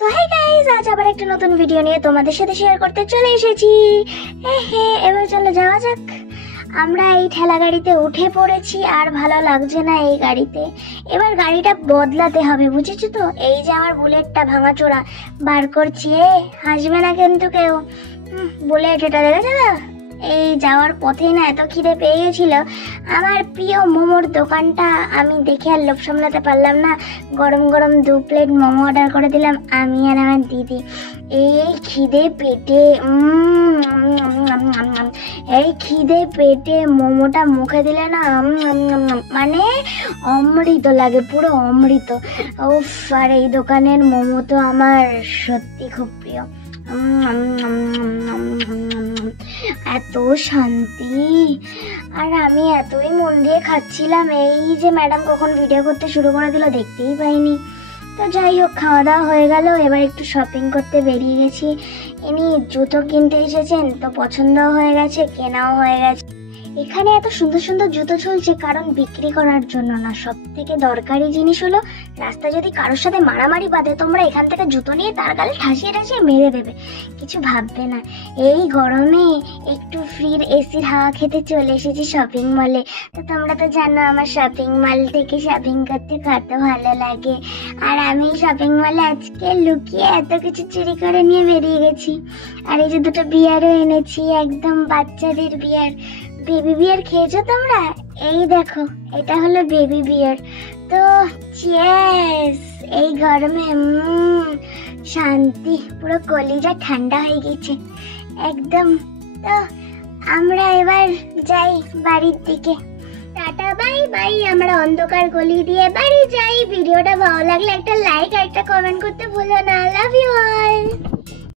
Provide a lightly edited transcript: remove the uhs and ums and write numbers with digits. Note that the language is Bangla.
সো হাই গাইস, আজ আবার একটা নতুন ভিডিও নিয়ে তোমাদের সাথে শেয়ার করতে চলে এসেছি। এবার চলো যাওয়া যাক। আমরা এই ঠেলা গাড়িতে উঠে পড়েছি, আর ভালো লাগছে না এই গাড়িতে। এবার গাড়িটা বদলাতে হবে, বুঝেছো তো? এই যে আমার বুলেটটা ভাঙাচোরা বার করছি, হাসবে না কিন্তু কেউ। বুলেট এটা দেখেছো তো? এই যাওয়ার পথেই না এত খিদে পেয়ে গেছিল, আমার প্রিয় মোমোর দোকানটা আমি দেখে আর লোভ সামলাতে পারলাম না। গরম গরম 2 প্লেট মোমো অর্ডার করে দিলাম আমি আর আমার দিদি। এই খিদে পেটে এই খিদে পেটে মোমোটা মুখে দিলে না মানে অমৃত লাগে, পুরো অমৃত। উফ, আর এই দোকানের মোমো তো আমার সত্যি খুব প্রিয়। এত শান্তি, আর আমি এতই মন দিয়ে খাচ্ছিলাম। এই যে ম্যাডাম কখন ভিডিও করতে শুরু করে দিল দেখতেই পাইনি। তো যাই হোক, খাওয়া দাওয়া হয়ে গেল, এবার একটু শপিং করতে বেরিয়ে গেছি। ইনি জুতো কিনতে এসেছেন, তো পছন্দও হয়ে গেছে, কেনাও হয়ে গেছে। এখানে এত সুন্দর সুন্দর জুতো চলছে কারণ বিক্রি করার জন্য না, সব থেকে দরকারি জিনিস হলো রাস্তায় যদি কারোর সাথে মারামারি বাঁধে, তোমরা এখান থেকে জুতো নিয়ে তার গালে ঠাসিয়ে ঠাসিয়ে মেরে দেবে, কিছু ভাববে না। এই গরমে একটু ফ্রির এসির হাওয়া খেতে চলে এসেছি শপিং মলে। তো তোমরা তো জানো আমার শপিং মল থেকে শপিং করতে কত ভালো লাগে। আর আমি শপিং মলে আজকে লুকিয়ে এত কিছু চুরি করে নিয়ে বেরিয়ে গেছি। আর এই যে দুটো বিয়ারও এনেছি, একদম বাচ্চাদের বিয়ার। বেবি বিয়ার খেয়েছো তোমরা? এই দেখো, এটা হলো বেবি বিয়ার। তো চিয়ার্স, এই গরমে শান্তি, পুরো কলিজা ঠান্ডা হয়ে গেছে একদম। তো আমরা এবার যাই বাড়ির দিকে। টাটা বাই বাই, আমরা অন্ধকার গলি দিয়ে বাড়ি যাই। ভিডিওটা ভালো লাগলে একটা লাইক আর একটা কমেন্ট করতে ভুলো না। Love you all.